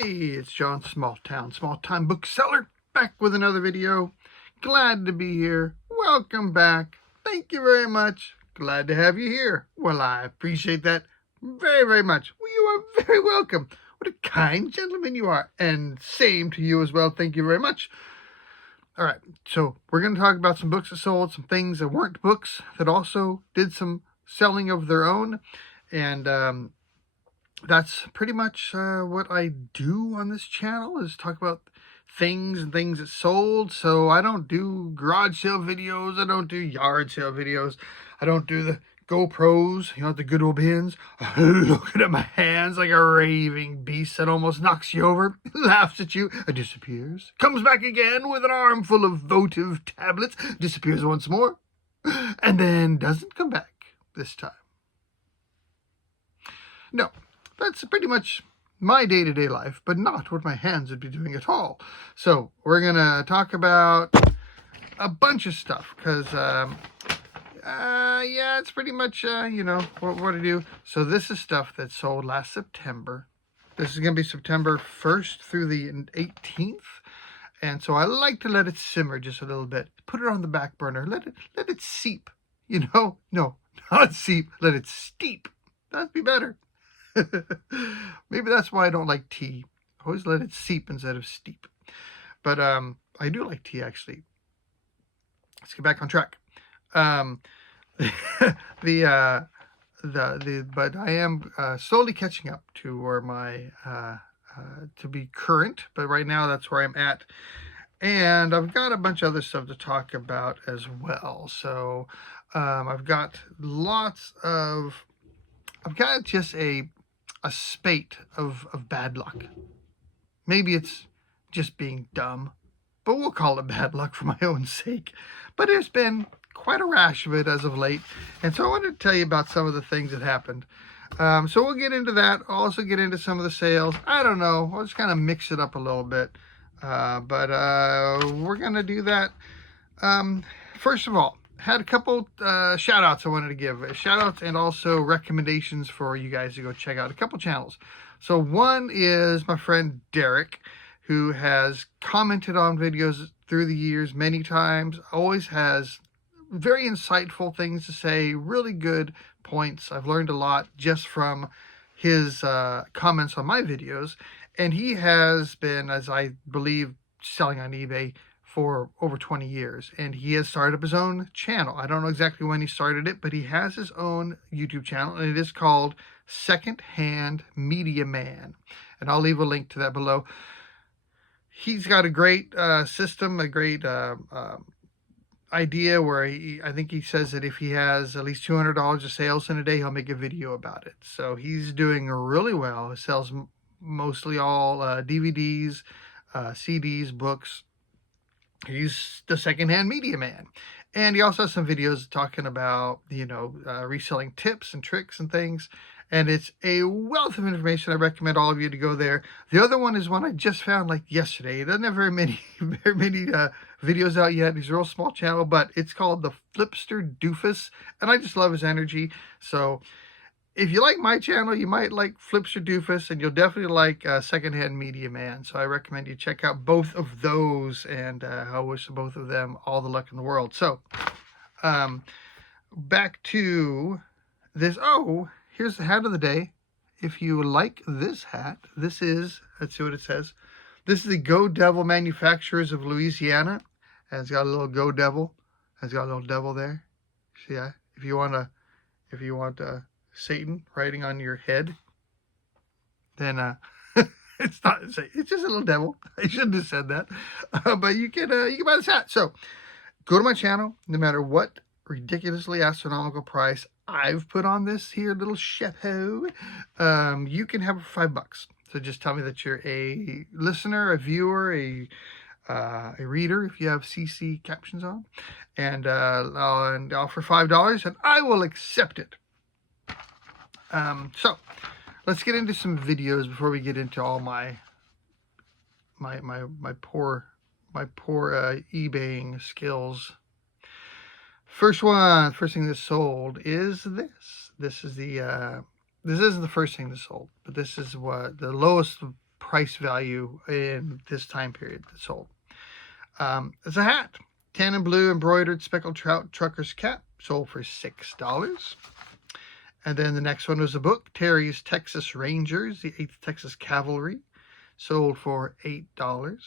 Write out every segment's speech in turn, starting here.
Hey, it's John, small time bookseller, back with another video. Glad to be here. Welcome back. Thank you very much. Glad to have you here. Well, I appreciate that very, very much. Well, you are very welcome. What a kind gentleman you are. And same to you as well. Thank you very much. All right, so we're going to talk about some books that sold, some things that weren't books that also did some selling of their own. And that's pretty much what I do on this channel, is talk about things and things that sold. So I don't do garage sale videos. I don't do yard sale videos. I don't do the GoPros, the good old bins. Looking at my hands like a raving beast that almost knocks you over, laughs at you, disappears, comes back again with an armful of votive tablets, disappears once more, and then doesn't come back this time. No. That's pretty much my day-to-day life, but not what my hands would be doing at all. So we're going to talk about a bunch of stuff because, yeah, it's pretty much, what I do. So this is stuff that sold last September. This is going to be September 1st through the 18th. And so I like to let it simmer just a little bit. Put it on the back burner. Let it seep, No, not seep. Let it steep. That'd be better. Maybe that's why I don't like tea. I always let it seep instead of steep. But I do like tea, actually. Let's get back on track. But I am slowly catching up to where my to be current. But right now, that's where I'm at. And I've got a bunch of other stuff to talk about as well. So I've got just a spate of bad luck. Maybe it's just being dumb, but we'll call it bad luck for my own sake. But there's been quite a rash of it as of late, and so I wanted to tell you about some of the things that happened. So we'll get into that. I'll also get into some of the sales. I don't know. I'll just kind of mix it up a little bit. But we're going to do that. First of all, had a couple shout outs I wanted to give. Shout outs and also recommendations for you guys to go check out a couple channels. So one is my friend Derek, who has commented on videos through the years many times, always has very insightful things to say, really good points. I've learned a lot just from his comments on my videos. And he has been, as I believe, selling on eBay for over 20 years, and he has started up his own channel. I don't know exactly when he started it, but he has his own YouTube channel, and it is called Secondhand MediaMan, and I'll leave a link to that below. He's got a great system, a great idea where I think he says that if he has at least $200 of sales in a day, he'll make a video about it. So he's doing really well. He sells mostly all DVDs, CDs, books. He's the Secondhand Media Man. And he also has some videos talking about, reselling tips and tricks and things. And it's a wealth of information. I recommend all of you to go there. The other one is one I just found like yesterday. It doesn't have very many videos out yet. He's a real small channel, but it's called the Flipster Doofus. And I just love his energy. So if you like my channel, you might like Flipster Doofus, and you'll definitely like Secondhand Media Man. So I recommend you check out both of those, and I wish both of them all the luck in the world. So back to this. Oh, here's the hat of the day. If you like this hat, this is, let's see what it says. This is the Go Devil Manufacturers of Louisiana. And it's got a little Go Devil. It's got a little devil there. See, if you want Satan writing on your head, then it's just a little devil. I shouldn't have said that, but you can buy this hat. So go to my channel. No matter what ridiculously astronomical price I've put on this here little chapeau, you can have it for $5. So just tell me that you're a listener, a viewer, a reader, if you have CC captions on, and I'll offer $5, and I will accept it. So let's get into some videos before we get into all my poor eBaying skills. First thing that sold is this. This isn't the first thing that sold, but this is what the lowest price value in this time period that sold. It's a hat. Tan and blue embroidered speckled trout trucker's cap. Sold for $6. And then the next one was a book. Terry's Texas Rangers, the 8th Texas Cavalry. Sold for $8.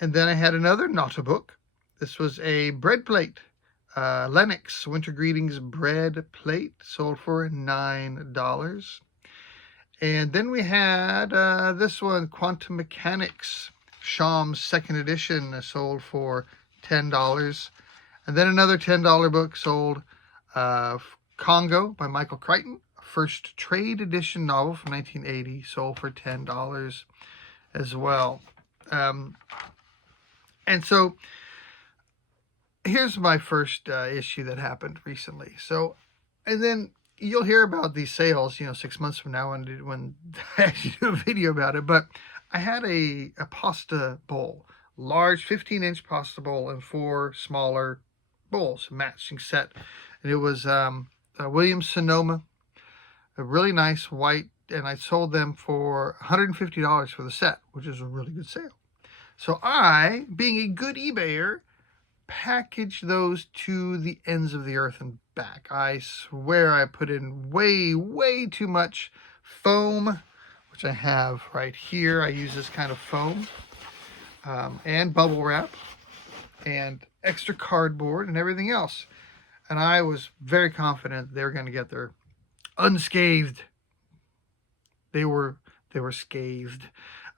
And then I had another not a book. This was a bread plate. Lennox Winter Greetings bread plate. Sold for $9. And then we had this one, Quantum Mechanics, Sham's 2nd edition, sold for $10. And then another $10 book sold, Congo by Michael Crichton, first trade edition novel from 1980, sold for $10 as well. And so here's my first issue that happened recently. So, and then you'll hear about these sales, 6 months from now when I actually do a video about it. But I had a pasta bowl, large 15-inch pasta bowl and 4 smaller bowls, matching set. And it was Williams Sonoma, a really nice white, and I sold them for $150 for the set, which is a really good sale. So I, being a good eBayer, packaged those to the ends of the earth and back. I swear I put in way too much foam, which I have right here. I use this kind of foam, and bubble wrap and extra cardboard and everything else. And I was very confident they were going to get there unscathed. They were scathed.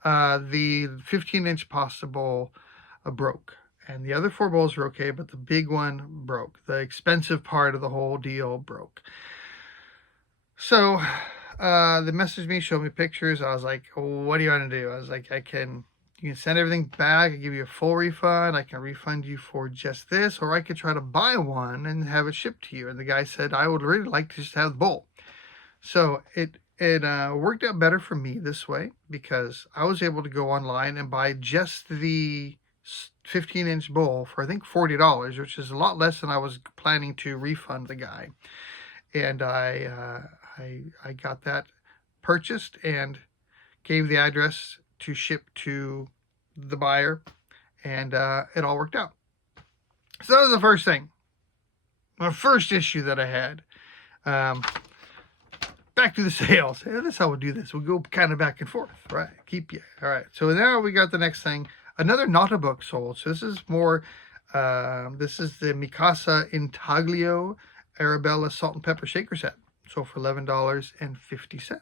The 15-inch pasta bowl broke. And the other 4 bowls were okay, but the big one broke. The expensive part of the whole deal broke. So they messaged me, showed me pictures. I was like, what do you want to do? I was like, you can send everything back. I give you a full refund. I can refund you for just this, or I could try to buy one and have it shipped to you. And the guy said, I would really like to just have the bowl. So it worked out better for me this way, because I was able to go online and buy just the 15-inch bowl for I think $40, which is a lot less than I was planning to refund the guy. And I got that purchased and gave the address to ship to the buyer, and it all worked out. So that was the first thing, my first issue that I had. Back to the sales. That's how we'll do this. We'll go kind of back and forth, right? All right. So now we got the next thing. Another not a book sold. So this is more, this is the Mikasa Intaglio Arabella Salt and Pepper Shaker Set. Sold for $11.50.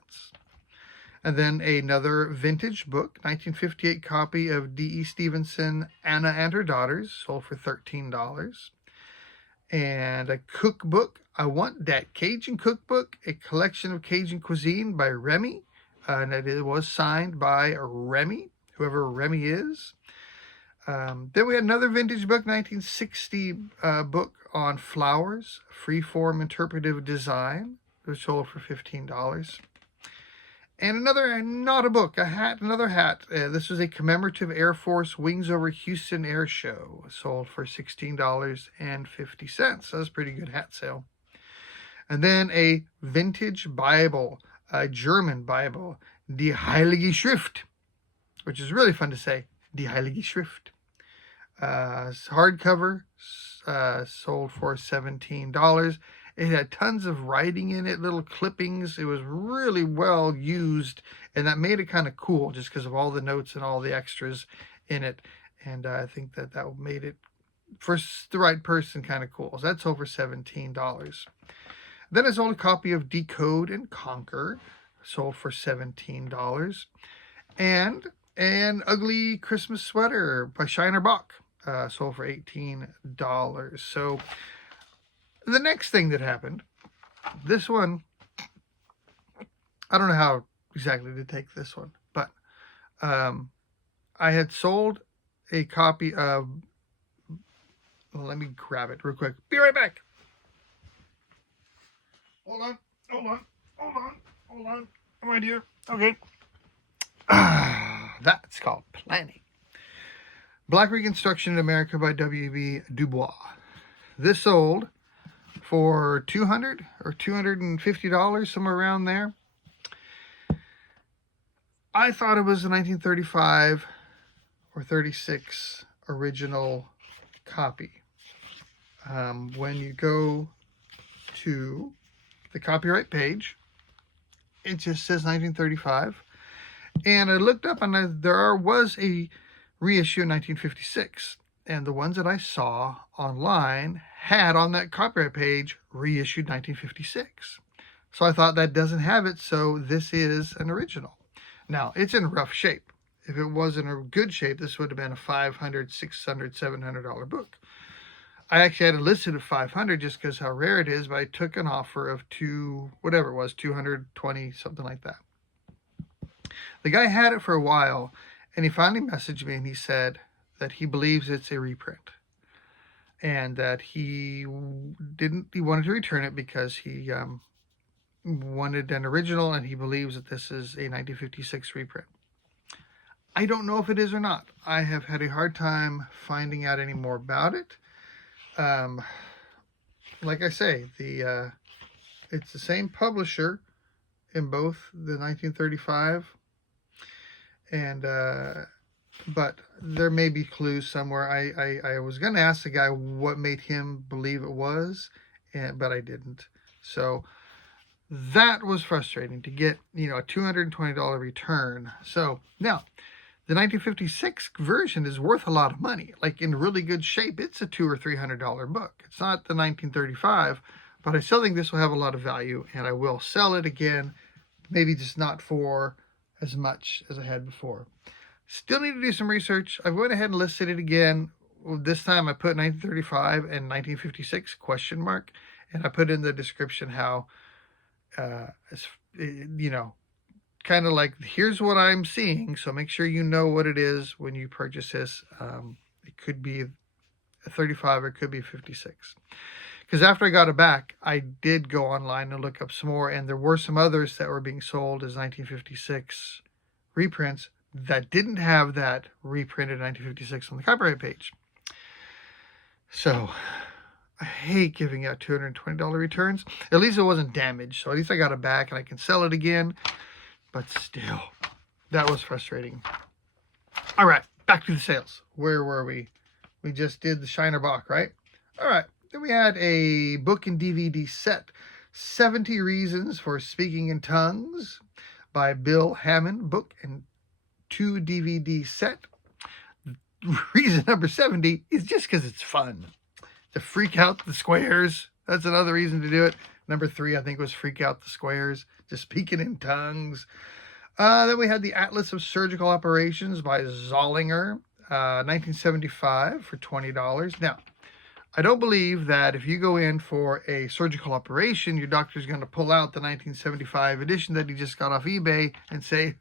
And then another vintage book, 1958 copy of D.E. Stevenson, Anna and Her Daughters, sold for $13. And a cookbook, I Want That Cajun Cookbook, a collection of Cajun cuisine by Remy. And it was signed by Remy, whoever Remy is. Then we had another vintage book, 1960 book on flowers, freeform interpretive design. It was sold for $15. And another, not a book, a hat, another hat. This was a commemorative Air Force Wings Over Houston Air Show. Sold for $16.50. So that was a pretty good hat sale. And then a vintage Bible, a German Bible, Die Heilige Schrift, which is really fun to say, Die Heilige Schrift. Hardcover, sold for $17. It had tons of writing in it, little clippings. It was really well used, and that made it kind of cool just because of all the notes and all the extras in it. And I think that made it, for the right person, kind of cool. So that's over $17. Then I sold a copy of Decode and Conquer, sold for $17. And an ugly Christmas sweater by Shiner Bock, sold for $18. So the next thing that happened, this one, I don't know how exactly to take this one, but I had sold a copy of, well, let me grab it real quick. Be right back. Hold on. I'm right here. Okay. That's called planning. Black Reconstruction in America by W.B. Du Bois. This sold for $200 or $250, somewhere around there. I thought it was a 1935 or 36 original copy. When you go to the copyright page, it just says 1935. And I looked up, and there was a reissue in 1956. And the ones that I saw online had on that copyright page reissued 1956. So I thought that doesn't have it, so this is an original. Now, it's in rough shape. If it was in a good shape, this would have been a $500, $600, $700 book. I actually had it listed at $500 just because how rare it is, but I took an offer of whatever it was, $220, something like that. The guy had it for a while, and he finally messaged me, and he said that he believes it's a reprint, and that he wanted to return it because he wanted an original, and he believes that this is a 1956 reprint. I don't know if it is or not. I have had a hard time finding out any more about it. Like I say, it's the same publisher in both the 1935 and but there may be clues somewhere. I was going to ask the guy what made him believe it was, but I didn't. So that was frustrating to get, a $220 return. So now the 1956 version is worth a lot of money. Like, in really good shape, it's a $200 or $300 book. It's not the 1935, but I still think this will have a lot of value, and I will sell it again, maybe just not for as much as I had before. Still need to do some research. I went ahead and listed it again. This time I put 1935 and 1956 ? And I put in the description how, kind of like, here's what I'm seeing, so make sure you know what it is when you purchase this. It could be a 35 or it could be a 56. Because after I got it back, I did go online and look up some more, and there were some others that were being sold as 1956 reprints that didn't have that reprinted 1956 on the copyright page. So I hate giving out $220 returns. At least it wasn't damaged, so at least I got it back and I can sell it again. But still, that was frustrating. All right, back to the sales. Where were we? We just did the Shiner Bock, right? All right, then we had a book and DVD set, 70 Reasons for Speaking in Tongues by Bill Hammond, book and 2 DVD set. Reason number 70 is just because it's fun. To freak out the squares. That's another reason to do it. Number 3, I think, was freak out the squares. Just speaking in tongues. Then we had the Atlas of Surgical Operations by Zollinger, 1975 for $20. Now, I don't believe that if you go in for a surgical operation, your doctor's going to pull out the 1975 edition that he just got off eBay and say,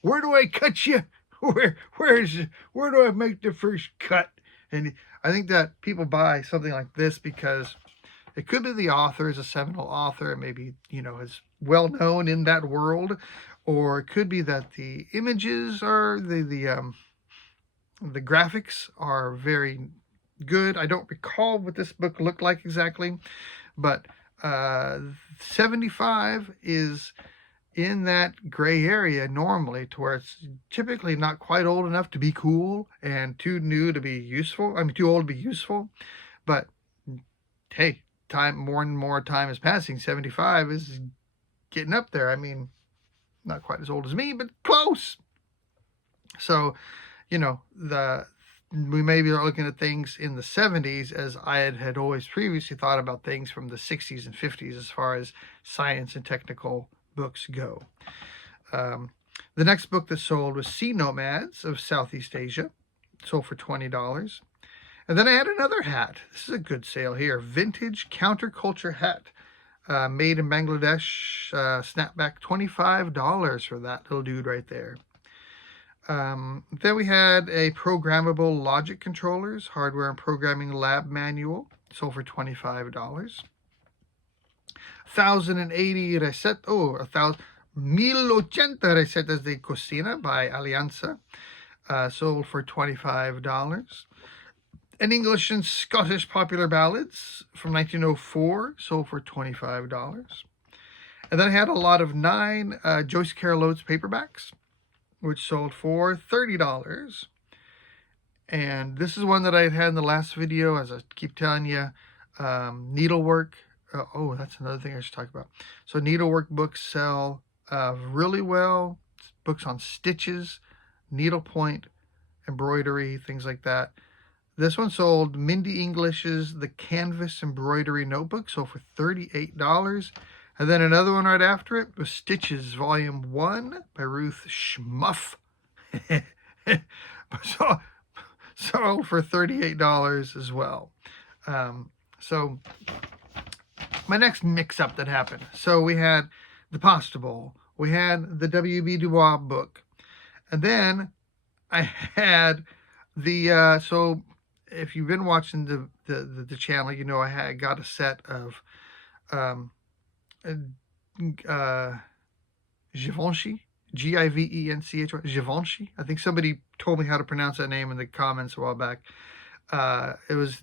where do I cut you? Where do I make the first cut? And I think that people buy something like this because it could be the author is a seminal author, and maybe, is well known in that world, or it could be that the images are the graphics are very good. I don't recall what this book looked like exactly, but 75 is in that gray area normally, to where it's typically not quite old enough to be cool and too new to be useful. I mean, too old to be useful. But hey, more and more time is passing. 75 is getting up there. I mean, not quite as old as me, but close. So, we may be looking at things in the 70s as I had always previously thought about things from the 60s and 50s as far as science and technical books go. The next book that sold was Sea Nomads of Southeast Asia. Sold for $20. And then I had another hat. This is a good sale here. Vintage counterculture hat. Made in Bangladesh. Snapback, $25 for that little dude right there. Then we had a programmable logic controllers, hardware and programming lab manual. Sold for $25. 1080 recetas, 1080 recetas de cocina by Alianza, sold for $25. And English and Scottish popular ballads from 1904, sold for $25. And then I had a lot of 9 Joyce Carol Oates paperbacks, which sold for $30. And this is one that I had in the last video, as I keep telling you. Needlework. Oh, that's another thing I should talk about. So Needlework books sell really well. Books on stitches, needlepoint, embroidery, things like that. This one sold Mindy English's The Canvas Embroidery Notebook, sold for $38. And then another one right after it was Stitches Volume 1 by Ruth Schmuff. Sold for $38 as well. So my next mix-up that happened. So we had the Pasta Bowl. We had the W.B. Du Bois book. And then I had the, so if you've been watching the channel, you know I got a set of Givenchy, Givenchy, Givenchy. I think somebody told me how to pronounce that name in the comments a while back. It was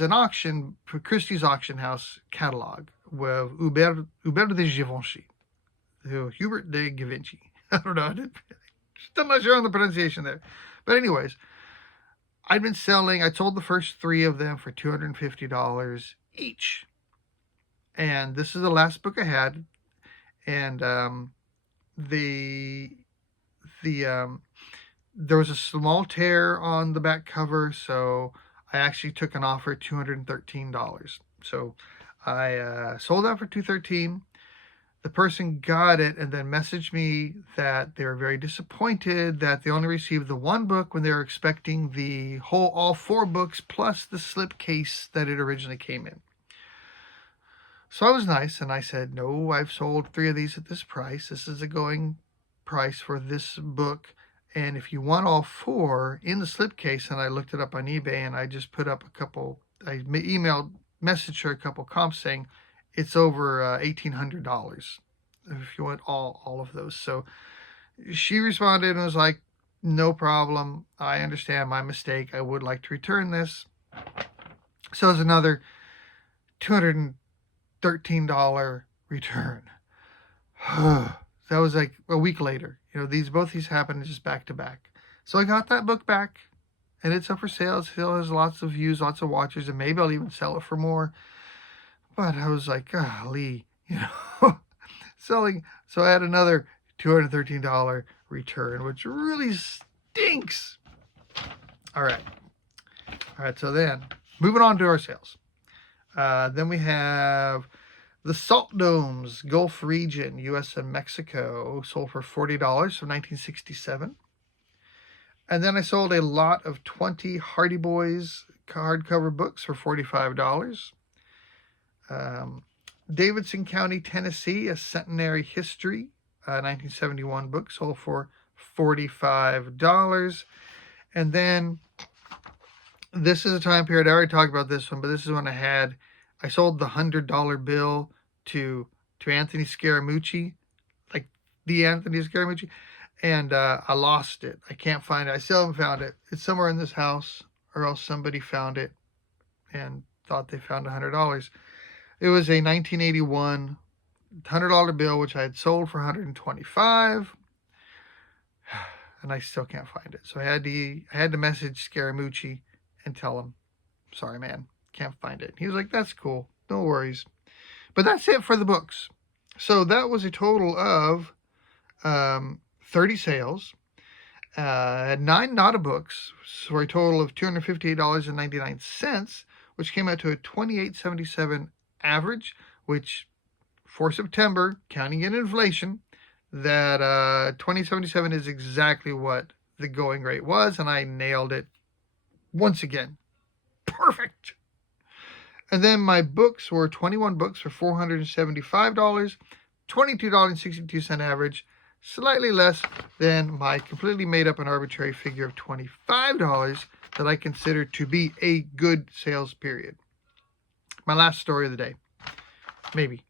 an auction for Christie's Auction House catalog with Hubert de Givenchy, Hubert de Givenchy. I don't know. Still not sure on the pronunciation there, but anyways, I'd been selling. I sold the first 3 of them for $250 each, and this is the last book I had. And there was a small tear on the back cover, so I actually took an offer at $213. So I sold that for $213. The person got it and then messaged me that they were very disappointed that they only received the 1 book when they were expecting all 4 books plus the slipcase that it originally came in. So I was nice and I said, no, I've sold 3 of these at this price. This is the going price for this book. And if you want all 4 in the slipcase, and I looked it up on eBay and I just put up a couple, I messaged her a couple comps saying it's over $1,800 if you want all of those. So she responded and was like, no problem. I understand my mistake. I would like to return this. So it's another $213 return. That was like a week later. You know, both these happened just back to back. So I got that book back, and it's up for sale. It still has lots of views, lots of watchers, and maybe I'll even sell it for more. But I was like, golly, you know, selling. So I had another $213 return, which really stinks. All right. So then, moving on to our sales. Then we have the Salt Domes, Gulf region, U.S. and Mexico, sold for $40 from 1967. And then I sold a lot of 20 Hardy Boys hardcover books for $45. Davidson County, Tennessee, A Centenary History, 1971 book, sold for $45. And then this is a time period, I already talked about this one, but this is when I sold the $100 bill to Anthony Scaramucci, like the Anthony Scaramucci, and I lost it. I can't find it. I still haven't found it. It's somewhere in this house, or else somebody found it and thought they found $100. It was a 1981 $100 bill, which I had sold for $125, and I still can't find it. So I had to message Scaramucci and tell him, sorry, man, can't find it. He was like, that's cool, no worries. But that's it for the books. So that was a total of 30 sales, 9 Nada books, for a total of $258.99, which came out to a $28.77 average, which for September, counting in inflation, that $20.77 is exactly what the going rate was, and I nailed it once again. Perfect. And then my books were 21 books for $475, $22.62 average, slightly less than my completely made up and arbitrary figure of $25 that I consider to be a good sales period. My last story of the day. Maybe.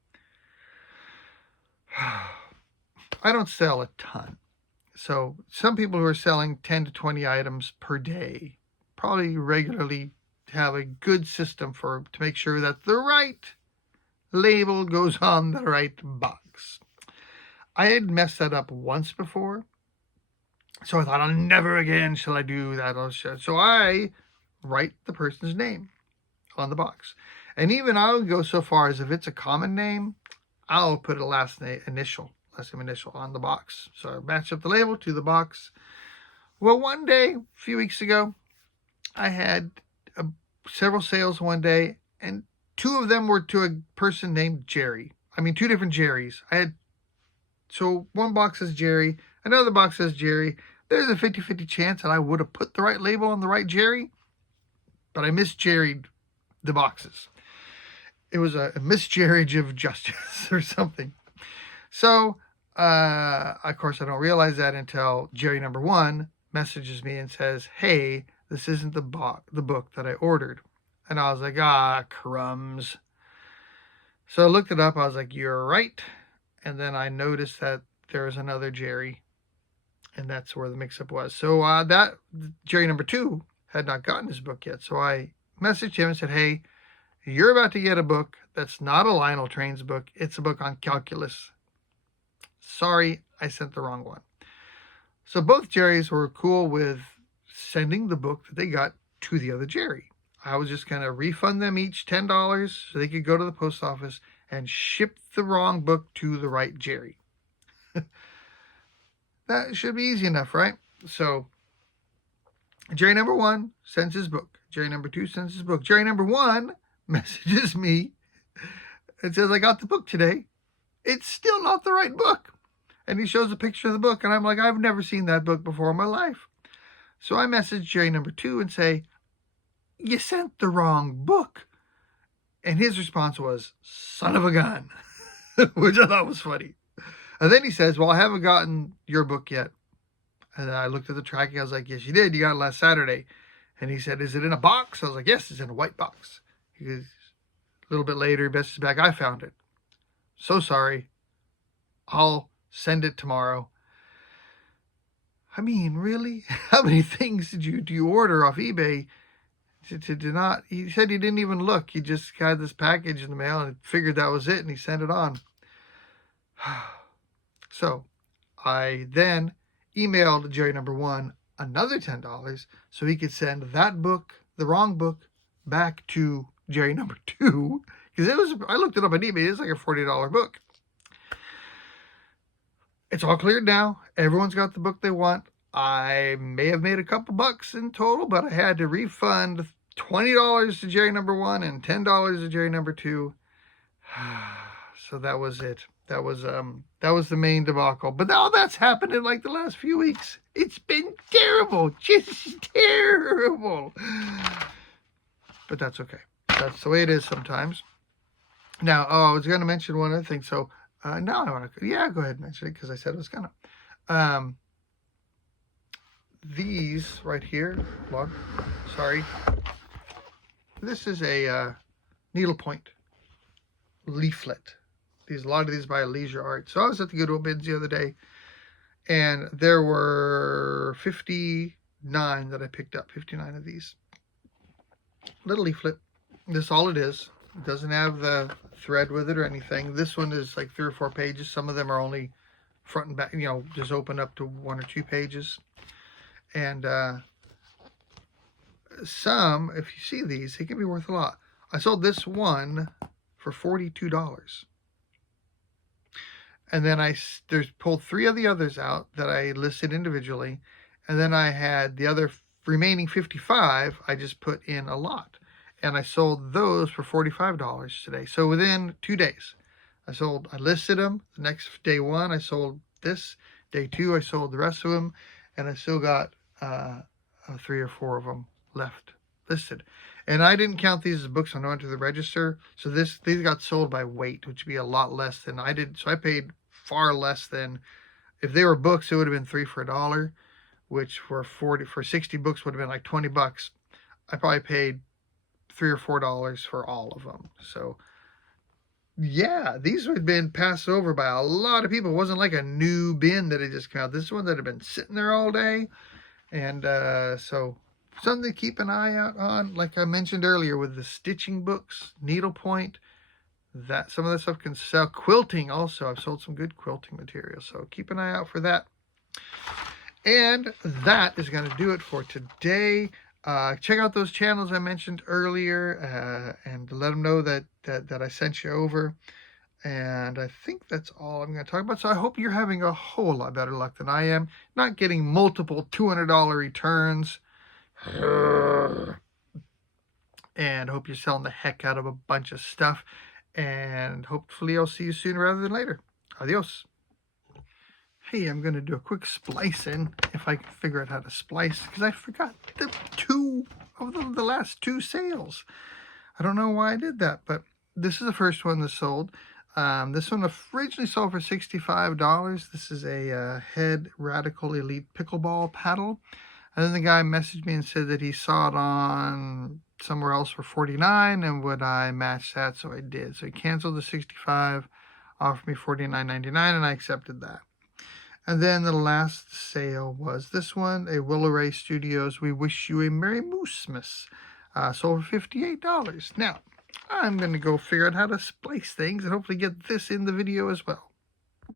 I don't sell a ton. So some people who are selling 10 to 20 items per day probably regularly have a good system to make sure that the right label goes on the right box. I had messed that up once before, So I thought, never again shall I do that. So I write the person's name on the box. And even I'll go so far as if it's a common name, I'll put a last name initial on the box. So I match up the label to the box. Well, one day, a few weeks ago, I had several sales one day, and two of them were to a person named Jerry. I mean, two different Jerrys. So one box says Jerry, another box says Jerry. There's a 50-50 chance that I would have put the right label on the right Jerry, but I misjerried the boxes. It was a miscarriage of justice or something. So, of course, I don't realize that until Jerry number 1 messages me and says, hey, this isn't the book that I ordered. And I was like, crumbs. So I looked it up. I was like, you're right. And then I noticed that there was another Jerry. And that's where the mix-up was. So that Jerry number 2 had not gotten his book yet. So I messaged him and said, hey, you're about to get a book that's not a Lionel Trains book. It's a book on calculus. Sorry, I sent the wrong one. So both Jerrys were cool with sending the book that they got to the other Jerry. I was just going to refund them each $10 so they could go to the post office and ship the wrong book to the right Jerry. That should be easy enough, right? So Jerry number 1 sends his book. Jerry number 2 sends his book. Jerry number 1 messages me and says, I got the book today. It's still not the right book. And he shows a picture of the book, and I'm like, I've never seen that book before in my life. So I message Jerry number 2 and say, you sent the wrong book. And his response was, son of a gun, which I thought was funny. And then he says, well, I haven't gotten your book yet. And I looked at the tracking. I was like, yes, you did. You got it last Saturday. And he said, is it in a box? I was like, yes, it's in a white box. He goes, a little bit later, he messages back, I found it. So sorry. I'll send it tomorrow. I mean, really? How many things do you order off eBay to not? He said he didn't even look. He just got this package in the mail and figured that was it, and he sent it on. So I then emailed Jerry number 1 another $10 so he could send that book, the wrong book, back to Jerry number 2, because I looked it up on eBay. It's like a $40 book. It's all cleared now. Everyone's got the book they want. I may have made a couple bucks in total, but I had to refund $20 to Jerry number 1 and $10 to Jerry number 2. So that was it. That was the main debacle. But now that's happened in like the last few weeks. It's been terrible. Just terrible. But that's okay. That's the way it is sometimes. Now, I was going to mention one other thing. So now I want to, go ahead and mention it because I said I was going to. These right here, sorry. This is a needlepoint leaflet. A lot of these by Leisure Art. So I was at the Goodwill bins the other day, and there were 59 that I picked up. 59 of these. Little leaflet. This is all it is. It doesn't have the thread with it or anything. This one is like 3 or 4 pages. Some of them are only front and back, just open up to 1 or 2 pages. And some, if you see these, they can be worth a lot. I sold this one for $42. And then I pulled 3 of the others out that I listed individually. And then I had the other remaining 55 I just put in a lot. And I sold those for $45 today. So within 2 days, I listed them. The next day 1, I sold this. Day 2, I sold the rest of them. And I still got 3 or 4 of them left listed. And I didn't count these as books when I went to the register. So these got sold by weight, which would be a lot less than I did. So I paid far less than, if they were books, it would have been 3 for $1, which for 60 books would have been like $20. I probably paid $3 or $4 for all of them. So yeah, these had been passed over by a lot of people. It wasn't like a new bin that had just come out. This one that had been sitting there all day. And so something to keep an eye out on, like I mentioned earlier with the stitching books, needlepoint, that some of that stuff can sell. Quilting also, I've sold some good quilting material, so keep an eye out for that. And that is going to do it for today. Check out those channels I mentioned earlier and let them know that I sent you over. And I think that's all I'm going to talk about. So I hope you're having a whole lot better luck than I am. Not getting multiple $200 returns. And hope you're selling the heck out of a bunch of stuff. And hopefully I'll see you sooner rather than later. Adios. Hey, I'm going to do a quick splicing if I can figure out how to splice, because I forgot the last two sales. I don't know why I did that, but this is the first one that sold. This one originally sold for $65. This is a Head Radical Elite Pickleball paddle. And then the guy messaged me and said that he saw it on somewhere else for $49, and would I match that? So I did. So he canceled the $65, offered me $49.99, and I accepted that. And then the last sale was this one, a Willow Ray Studios We Wish You a Merry Moosemas. Sold for $58. Now, I'm going to go figure out how to splice things and hopefully get this in the video as well.